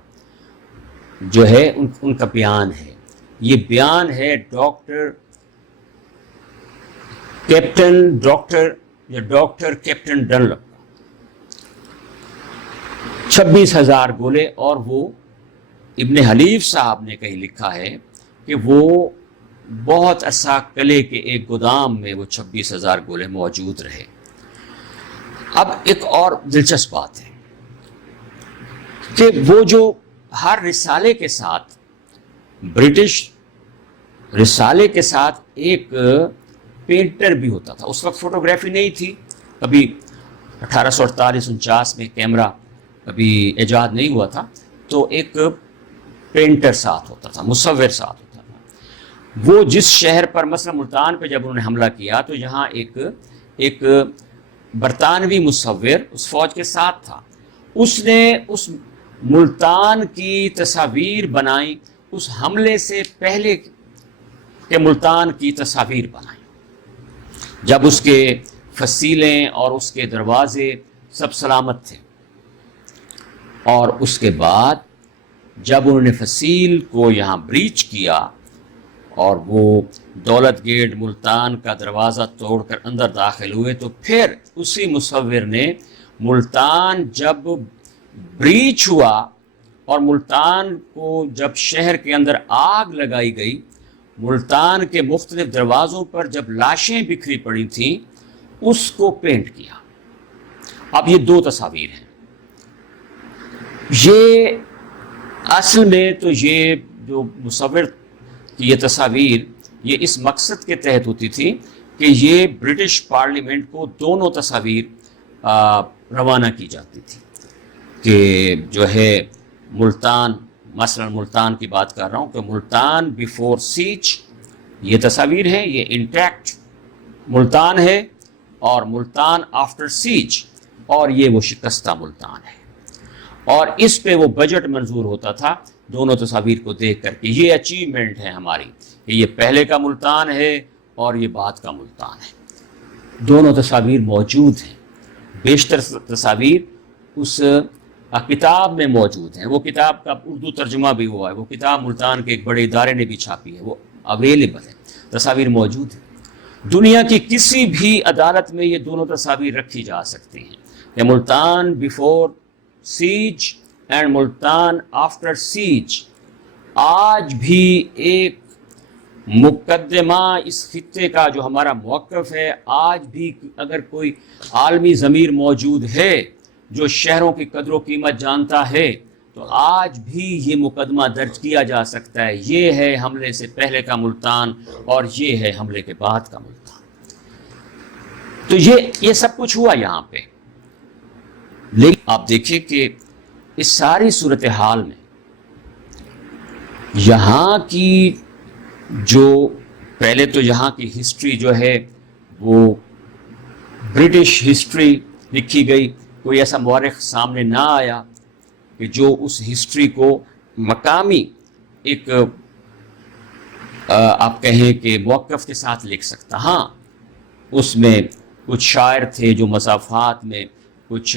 جو ہے ان کا بیان ہے، یہ بیان ہے ڈاکٹر کیپٹن ڈنلپ، 26,000 گولے۔ اور وہ ابن حلیف صاحب نے کہیں لکھا ہے کہ وہ بہت عرصہ قلعے کے ایک گودام میں وہ 26,000 گولے موجود رہے۔ اب ایک اور دلچسپ بات ہے کہ وہ جو ہر رسالے کے ساتھ، برٹش رسالے کے ساتھ ایک پینٹر بھی ہوتا تھا۔ اس وقت فوٹوگرافی نہیں تھی، ابھی 1848-49 میں کیمرہ ابھی ایجاد نہیں ہوا تھا، تو ایک پینٹر ساتھ ہوتا تھا، مصور ساتھ ہوتا تھا۔ وہ جس شہر پر، مثلا ملتان پہ جب انہوں نے حملہ کیا تو یہاں ایک برطانوی مصور اس فوج کے ساتھ تھا، اس نے اس ملتان کی تصاویر بنائی، اس حملے سے پہلے کے ملتان کی تصاویر بنائی، جب اس کے فصیلیں اور اس کے دروازے سب سلامت تھے۔ اور اس کے بعد جب انہوں نے فصیل کو یہاں بریچ کیا اور وہ دولت گیٹ ملتان کا دروازہ توڑ کر اندر داخل ہوئے، تو پھر اسی مصور نے ملتان جب بریچ ہوا اور ملتان کو جب شہر کے اندر آگ لگائی گئی، ملتان کے مختلف دروازوں پر جب لاشیں بکھری پڑی تھیں، اس کو پینٹ کیا۔ اب یہ 2 تصاویر ہیں۔ یہ اصل میں تو یہ جو مصور کی یہ تصاویر یہ اس مقصد کے تحت ہوتی تھی کہ یہ برٹش پارلیمنٹ کو دونوں تصاویر روانہ کی جاتی تھی کہ جو ہے ملتان، مثلا ملتان کی بات کر رہا ہوں کہ ملتان بیفور سیج یہ تصاویر ہیں، یہ انٹیکٹ ملتان ہے، اور ملتان آفٹر سیج اور یہ وہ شکستہ ملتان ہے، اور اس پہ وہ بجٹ منظور ہوتا تھا دونوں تصاویر کو دیکھ کر کے یہ اچیومنٹ ہے ہماری کہ یہ پہلے کا ملتان ہے اور یہ بعد کا ملتان ہے۔ دونوں تصاویر موجود ہیں، بیشتر تصاویر اس کتاب میں موجود ہیں، وہ کتاب کا اردو ترجمہ بھی ہوا ہے، وہ کتاب ملتان کے ایک بڑے ادارے نے بھی چھاپی ہے، وہ اویلیبل ہے، تصاویر موجود ہیں۔ دنیا کی کسی بھی عدالت میں یہ دونوں تصاویر رکھی جا سکتی ہیں کہ Multan before siege and Multan after siege آج بھی ایک مقدمہ اس خطے کا جو ہمارا موقف ہے، آج بھی اگر کوئی عالمی ضمیر موجود ہے جو شہروں کی قدر و قیمت جانتا ہے تو آج بھی یہ مقدمہ درج کیا جا سکتا ہے، یہ ہے حملے سے پہلے کا ملتان اور یہ ہے حملے کے بعد کا ملتان۔ تو یہ سب کچھ ہوا یہاں پہ، لیکن آپ دیکھیں کہ اس ساری صورتحال میں یہاں کی جو پہلے تو یہاں کی ہسٹری جو ہے وہ برٹش ہسٹری لکھی گئی، کوئی ایسا مورخ سامنے نہ آیا کہ جو اس ہسٹری کو مقامی ایک آپ کہیں کہ موقف کے ساتھ لکھ سکتا۔ ہاں اس میں کچھ شاعر تھے جو مضافات میں کچھ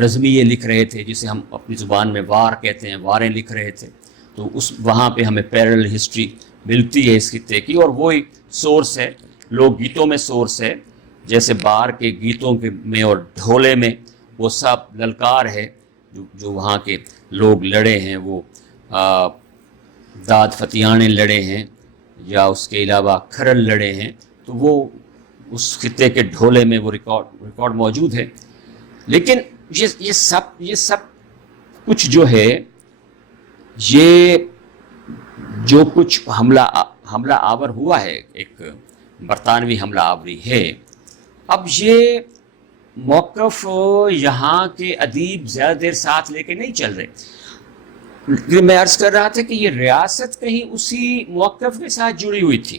رزمیے لکھ رہے تھے، جسے ہم اپنی زبان میں وار کہتے ہیں، واریں لکھ رہے تھے، تو وہاں پہ ہمیں پیرل ہسٹری ملتی ہے اس خطے کی، اور وہی سورس ہے، لوک گیتوں میں سورس ہے، جیسے بار کے گیتوں میں اور ڈھولے میں وہ سب للکار ہے جو وہاں کے لوگ لڑے ہیں، وہ داد فتیانے لڑے ہیں یا اس کے علاوہ کھرل لڑے ہیں، تو وہ اس خطے کے ڈھولے میں وہ ریکارڈ موجود ہے۔ لیکن یہ سب کچھ جو ہے، یہ جو کچھ حملہ آور ہوا ہے، ایک برطانوی حملہ آوری ہے، اب یہ موقف یہاں کے ادیب زیادہ دیر ساتھ لے کے نہیں چل رہے۔ میں عرض کر رہا تھا کہ یہ ریاست کہیں اسی موقف کے ساتھ جڑی ہوئی تھی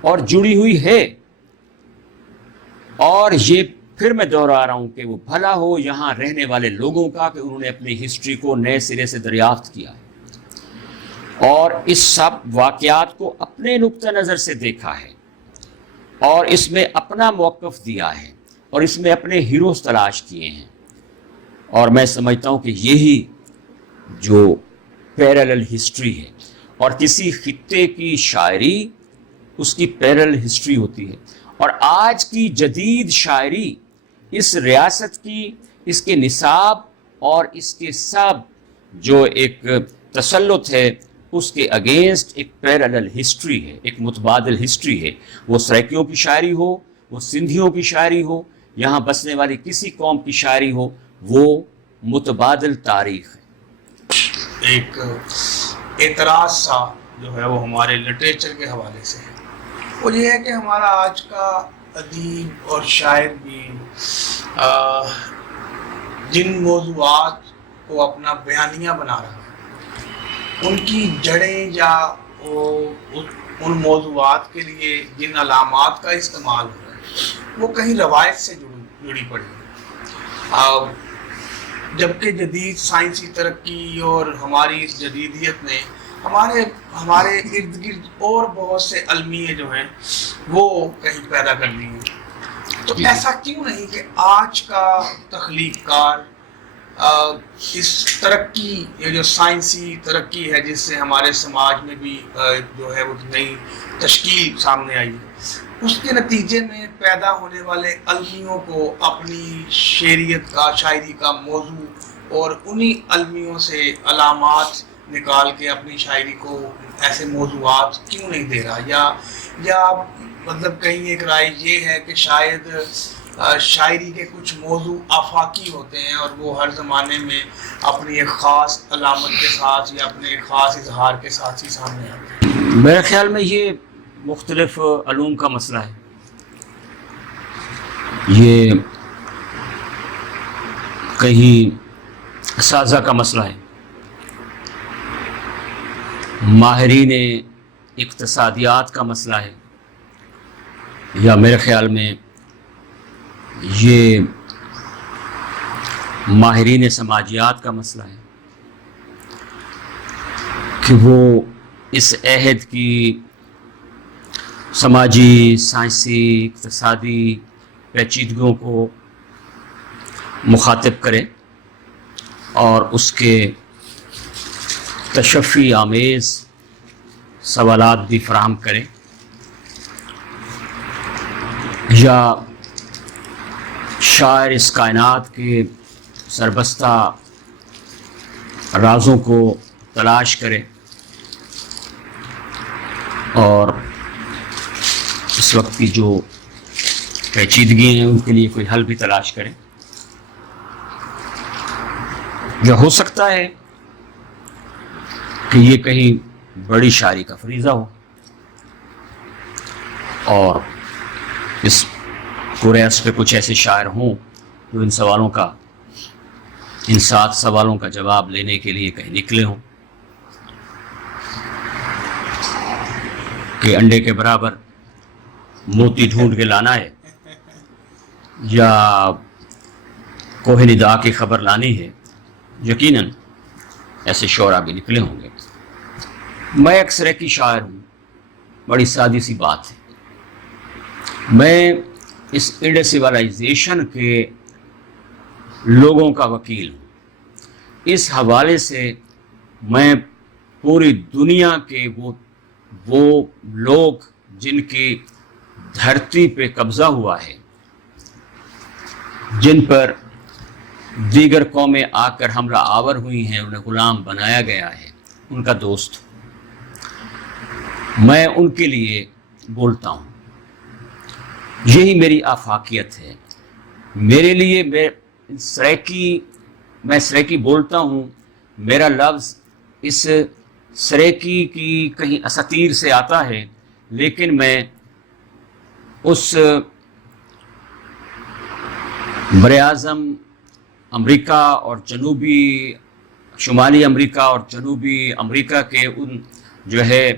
اور جڑی ہوئی ہے، اور یہ پھر میں دوہرا رہا ہوں کہ وہ بھلا ہو یہاں رہنے والے لوگوں کا کہ انہوں نے اپنی ہسٹری کو نئے سرے سے دریافت کیا اور اس سب واقعات کو اپنے نقطہ نظر سے دیکھا ہے اور اس میں اپنا موقف دیا ہے اور اس میں اپنے ہیروز تلاش کیے ہیں، اور میں سمجھتا ہوں کہ یہی جو پیرلل ہسٹری ہے، اور کسی خطے کی شاعری اس کی پیرلل ہسٹری ہوتی ہے، اور آج کی جدید شاعری اس ریاست کی، اس کے نصاب اور اس کے سب جو ایک تسلط ہے اس کے اگینسٹ ایک پیرلل ہسٹری ہے، ایک متبادل ہسٹری ہے۔ وہ سرائکیوں کی شاعری ہو، وہ سندھیوں کی شاعری ہو، یہاں بسنے والی کسی قوم کی شاعری ہو، وہ متبادل تاریخ ہے۔ ایک اعتراض سا جو ہے وہ ہمارے لٹریچر کے حوالے سے ہے، وہ یہ ہے کہ ہمارا آج کا ادیب اور شاعر بھی جن موضوعات کو اپنا بیانیہ بنا رہا ہے، ان کی جڑیں یا ان موضوعات کے لیے جن علامات کا استعمال ہو رہا ہے وہ کہیں روایت سے جڑی پڑی ہے، جبکہ جدید سائنسی ترقی اور ہماری اس جدیدیت نے ہمارے ارد گرد اور بہت سے المیے جو ہیں وہ کہیں پیدا کر دی ہیں۔ تو ایسا کیوں نہیں کہ آج کا تخلیق کار اس ترقی، یہ جو سائنسی ترقی ہے جس سے ہمارے سماج میں بھی جو ہے وہ نئی تشکیل سامنے آئی ہے، اس کے نتیجے میں پیدا ہونے والے المیوں کو اپنی شعریت کا، شاعری کا موضوع اور انہی المیوں سے علامات نکال کے اپنی شاعری کو ایسے موضوعات کیوں نہیں دے رہا؟ یا مطلب کہیں ایک رائے یہ ہے کہ شاید شاعری کے کچھ موضوع آفاقی ہوتے ہیں اور وہ ہر زمانے میں اپنی ایک خاص علامت کے ساتھ یا اپنے ایک خاص اظہار کے ساتھ ہی سامنے آتے ہیں؟ میرے خیال میں یہ مختلف علوم کا مسئلہ ہے. یہ کہیں سازہ کا مسئلہ ہے. ماہرین اقتصادیات کا مسئلہ ہے، یا میرے خیال میں یہ ماہرین سماجیات کا مسئلہ ہے کہ وہ اس عہد کی سماجی، سائنسی، اقتصادی پیچیدگیوں کو مخاطب کرے اور اس کے تشفی آمیز سوالات بھی فراہم کرے، یا شاعر اس کائنات کے سربستہ رازوں کو تلاش کرے اور اس وقت کی جو پیچیدگی ہیں ان کے لیے کوئی حل بھی تلاش کرے. یا ہو سکتا ہے کہ یہ کہیں بڑی شاعری کا فریضہ ہو اور اس پورے عرص پہ کچھ ایسے شاعر ہوں جو ان 7 سوالوں کا جواب لینے کے لیے کہیں نکلے ہوں کہ انڈے کے برابر موتی ڈھونڈ کے لانا ہے یا کوہ ندا کی خبر لانی ہے. یقیناً ایسے شعراء بھی نکلے ہوں گے. میں ایک سریکی شاعر ہوں، بڑی سادی سی بات ہے. میں اس انڈ سویلائزیشن کے لوگوں کا وکیل ہوں. اس حوالے سے میں پوری دنیا کے وہ لوگ جن کی دھرتی پہ قبضہ ہوا ہے، جن پر دیگر قومیں آ کر حملہ آور ہوئی ہیں، انہیں غلام بنایا گیا ہے، ان کا دوست ہوں. میں ان کے لیے بولتا ہوں. یہی میری آفاقیت ہے. میرے لیے میں سریکی بولتا ہوں. میرا لفظ اس سریکی کی کہیں اساطیر سے آتا ہے، لیکن میں اس براعظم امریکہ اور شمالی امریکہ اور جنوبی امریکہ کے ان جو ہے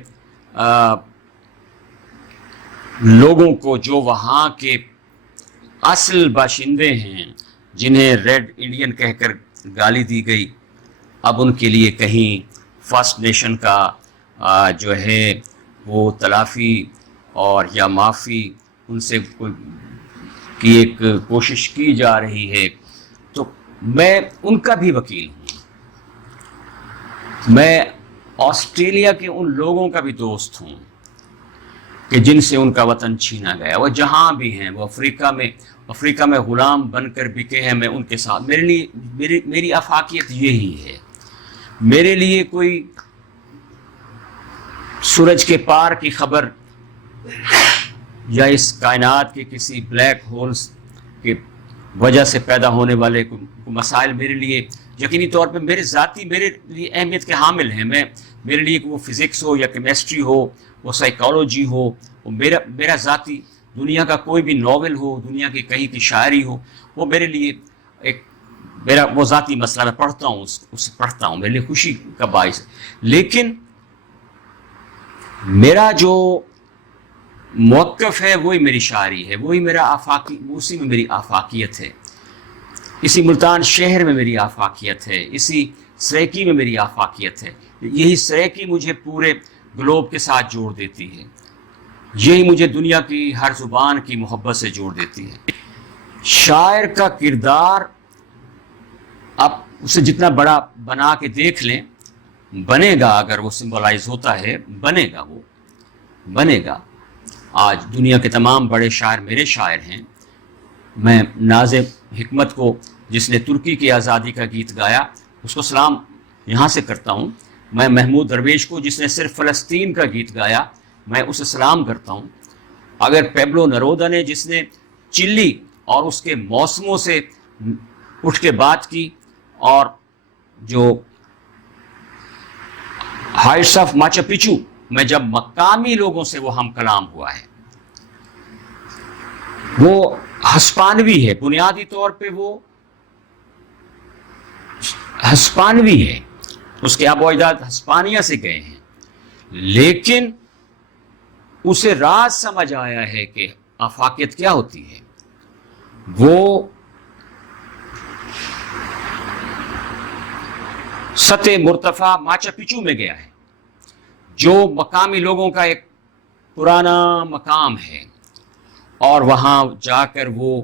لوگوں کو جو وہاں کے اصل باشندے ہیں، جنہیں ریڈ انڈین کہہ کر گالی دی گئی، اب ان کے لیے کہیں فرسٹ نیشن کا جو ہے وہ تلافی اور یا معافی ان سے کی ایک کوشش کی جا رہی ہے. تو میں ان کا بھی وکیل ہوں. میں آسٹریلیا کے ان لوگوں کا بھی دوست ہوں کہ جن سے ان کا وطن چھینا گیا. وہ جہاں بھی ہیں، وہ افریقہ میں غلام بن کر بکے ہیں، میں ان کے ساتھ. میرے لیے میری آفاقیت یہی ہے. میرے لیے کوئی سورج کے پار کی خبر یا اس کائنات کے کسی بلیک ہولز کی وجہ سے پیدا ہونے والے مسائل میرے لیے یقینی طور پہ میرے لیے اہمیت کے حامل ہیں. میرے لیے وہ فزکس ہو یا کیمسٹری ہو، وہ سائیکالوجی ہو، وہ میرا ذاتی دنیا کا کوئی بھی ناول ہو، دنیا کی کہیں کی شاعری ہو، وہ میرے لیے میرا وہ ذاتی مسئلہ. میں پڑھتا ہوں، اسے پڑھتا ہوں، میرے لیے خوشی کا باعث ہے. لیکن میرا جو موقف ہے وہی میری شاعری ہے، وہی میرا اسی میں میری آفاقیت ہے. اسی ملتان شہر میں میری آفاقیت ہے، اسی سریکی میں میری آفاقیت ہے. یہی سریکی مجھے پورے گلوب کے ساتھ جوڑ دیتی ہے. یہی مجھے دنیا کی ہر زبان کی محبت سے جوڑ دیتی ہے. شاعر کا کردار آپ اسے جتنا بڑا بنا کے دیکھ لیں، بنے گا. اگر وہ سمبلائز ہوتا ہے، بنے گا. آج دنیا کے تمام بڑے شاعر میرے شاعر ہیں. میں نازم حکمت کو، جس نے ترکی کی آزادی کا گیت گایا، اس کو سلام یہاں سے کرتا ہوں. میں محمود درویش کو، جس نے صرف فلسطین کا گیت گایا، میں اسے سلام کرتا ہوں. اگر پیبلو نرودا نے، جس نے چلی اور اس کے موسموں سے اٹھ کے بات کی، اور جو ہائٹس آف ماچو پچو میں جب مقامی لوگوں سے وہ ہم کلام ہوا ہے، وہ ہسپانوی ہے، بنیادی طور پہ وہ ہسپانوی ہے، اس کے آباء و اجداد ہسپانیہ سے گئے ہیں، لیکن اسے راز سمجھ آیا ہے کہ آفاقیت کیا ہوتی ہے۔ وہ سطح مرتفع ماچو پچو میں گیا ہے، جو مقامی لوگوں کا ایک پرانا مقام ہے، اور وہاں جا کر وہ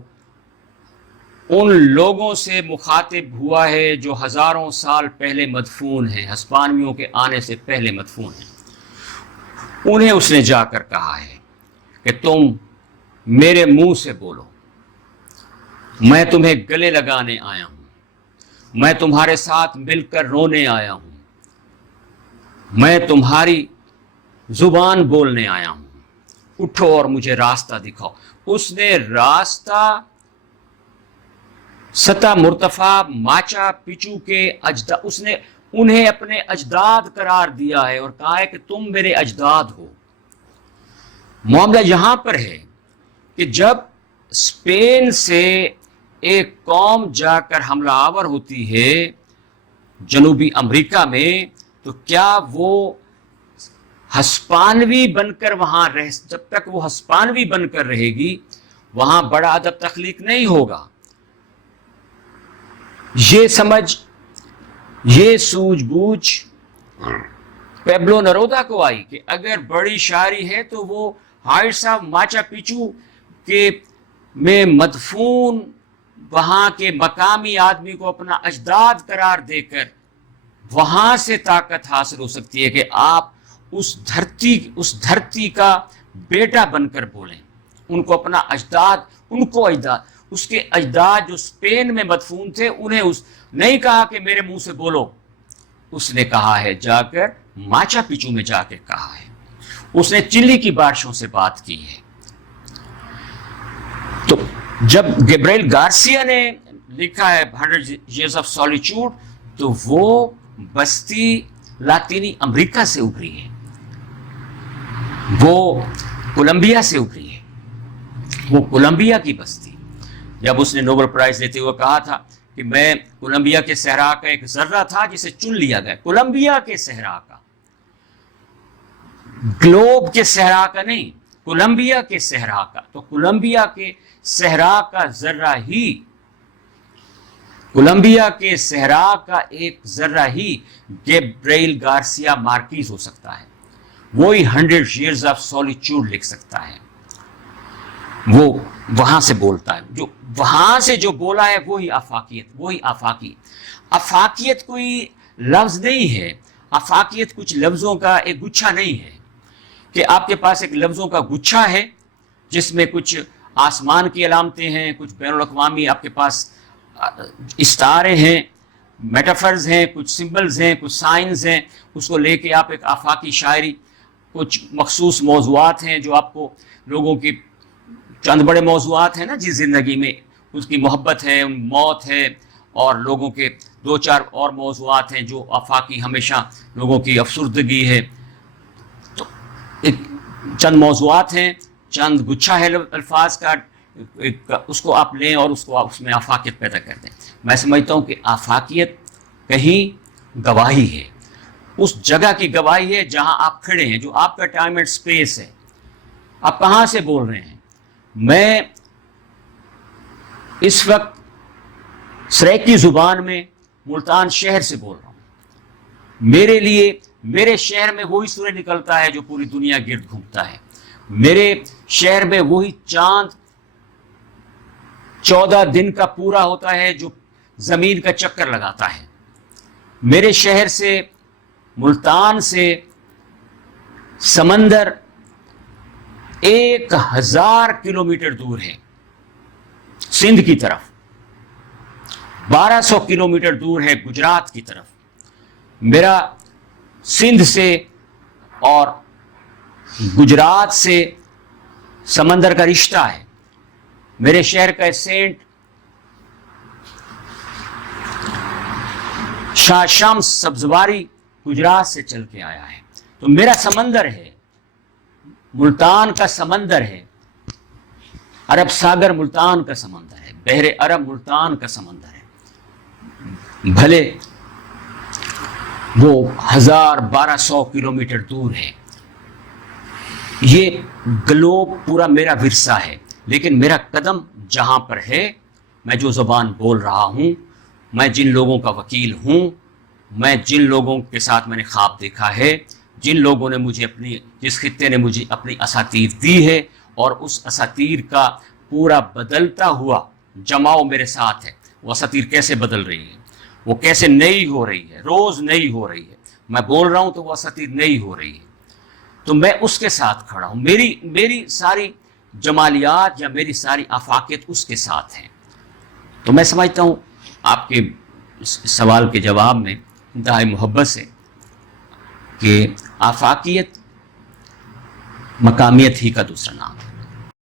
ان لوگوں سے مخاطب ہوا ہے جو ہزاروں سال پہلے مدفون ہیں، ہسپانویوں کے آنے سے پہلے مدفون ہیں۔ انہیں اس نے جا کر کہا ہے کہ تم میرے منہ سے بولو، میں تمہیں گلے لگانے آیا ہوں، میں تمہارے ساتھ مل کر رونے آیا ہوں، میں تمہاری زبان بولنے آیا ہوں، اٹھو اور مجھے راستہ دکھاؤ۔ اس نے راستہ سطح مرتفع ماچا پچو کے اس نے انہیں اپنے اجداد قرار دیا ہے اور کہا ہے کہ تم میرے اجداد ہو۔ معاملہ یہاں پر ہے کہ جب اسپین سے ایک قوم جا کر حملہ آور ہوتی ہے جنوبی امریکہ میں، تو کیا وہ ہسپانوی بن کر وہاں جب تک وہ ہسپانوی بن کر رہے گی وہاں بڑا ادب تخلیق نہیں ہوگا۔ یہ سمجھ، یہ سوجھ بوجھ پیبلو نرودا کو آئی کہ اگر بڑی شاعری ہے تو وہ ہائٹس آف ماچا پچو کے میں مدفون وہاں کے مقامی آدمی کو اپنا اجداد قرار دے کر وہاں سے طاقت حاصل ہو سکتی ہے کہ آپ اس دھرتی کا بیٹا بن کر بولیں، ان کو اپنا اجداد، اس کے اجداد جو اسپین میں مدفون تھے انہیں نہیں کہا کہ میرے منہ سے بولو، اس نے کہا ہے جا کر ماچا پچو میں جا کے کہا ہے، اس نے چلی کی بارشوں سے بات کی ہے۔ تو جب گیبریل گارسیا نے لکھا ہے 100 Years of Solitude، تو وہ بستی لاطینی امریکہ سے ابھری ہے، وہ کولمبیا سے ابھری ہے، وہ کولمبیا کی بستی۔ جب اس نے نوبل پرائز لیتے ہوئے کہا تھا کہ میں کولمبیا کے صحرا کا ایک ذرہ تھا جسے چن لیا گیا، کولمبیا کے صحرا کا، گلوب کے صحرا کا نہیں، کولمبیا کے صحرا کا، تو کولمبیا کے صحرا کا ذرہ ہی، کولمبیا کے صحرا کا ایک ذرہ ہی گیبریل گارسیا مارکیز ہو سکتا ہے، وہی 100 Years of Solitude لکھ سکتا ہے۔ وہ وہاں سے بولتا ہے، جو وہاں سے جو بولا ہے وہی آفاقیت، وہی آفاقی۔ آفاقیت کوئی لفظ نہیں ہے، آفاقیت کچھ لفظوں کا ایک گچھا نہیں ہے کہ آپ کے پاس ایک لفظوں کا گچھا ہے جس میں کچھ آسمان کی علامتیں ہیں، کچھ بین الاقوامی آپ کے پاس استعارے ہیں، میٹافرز ہیں، کچھ سمبلز ہیں، کچھ سائنز ہیں، اس کو لے کے آپ ایک آفاقی شاعری، کچھ مخصوص موضوعات ہیں جو آپ کو لوگوں کی، چند بڑے موضوعات ہیں نا جس زندگی میں، اس کی محبت ہے، موت ہے، اور لوگوں کے 2-4 اور موضوعات ہیں جو آفاقی ہمیشہ لوگوں کی افسردگی ہے، تو ایک چند موضوعات ہیں، چند گچھا ہے الفاظ کا، اس کو آپ لیں اور اس میں آفاقیت پیدا کر دیں۔ میں سمجھتا ہوں کہ آفاقیت کہیں گواہی ہے، اس جگہ کی گواہی ہے جہاں آپ کھڑے ہیں، جو آپ کا ٹائم اینڈ سپیس ہے، آپ کہاں سے بول رہے ہیں۔ میں اس وقت سریکی زبان میں ملتان شہر سے بول رہا ہوں، میرے لیے میرے شہر میں وہی سورج نکلتا ہے جو پوری دنیا گرد گھومتا ہے، میرے شہر میں وہی چاند 14 دن کا پورا ہوتا ہے جو زمین کا چکر لگاتا ہے، میرے شہر سے، ملتان سے سمندر 1000 کلومیٹر دور ہے سندھ کی طرف، 1200 کلومیٹر دور ہے گجرات کی طرف۔ میرا سندھ سے اور گجرات سے سمندر کا رشتہ ہے، میرے شہر کا سینٹ شاہ شمس سبزواری گجرات سے چل کے آیا ہے. تو میرا سمندر ہے، ملتان کا سمندر ہے، عرب ساگر ملتان کا سمندر ہے، بحر عرب ملتان کا سمندر ہے. بھلے وہ 1200 کلومیٹر دور ہے. یہ گلوب پورا میرا ورثہ ہے، لیکن میرا قدم جہاں پر ہے، میں جو زبان بول رہا ہوں، میں جن لوگوں کا وکیل ہوں، میں جن لوگوں کے ساتھ میں نے خواب دیکھا ہے، جن لوگوں نے مجھے جس خطے نے مجھے اپنی اساطیر دی ہے، اور اس اساطیر کا پورا بدلتا ہوا جماؤ میرے ساتھ ہے. وہ اساطیر کیسے بدل رہی ہے، وہ کیسے نئی ہو رہی ہے، روز نئی ہو رہی ہے. میں بول رہا ہوں تو وہ اساطیر نئی ہو رہی ہے. تو میں اس کے ساتھ کھڑا ہوں. میری ساری جمالیات یا میری ساری آفاقیت اس کے ساتھ ہیں. تو میں سمجھتا ہوں آپ کے سوال کے جواب میں انتہائی محبت سے کہ آفاقیت مقامیت ہی کا دوسرا نام ہے.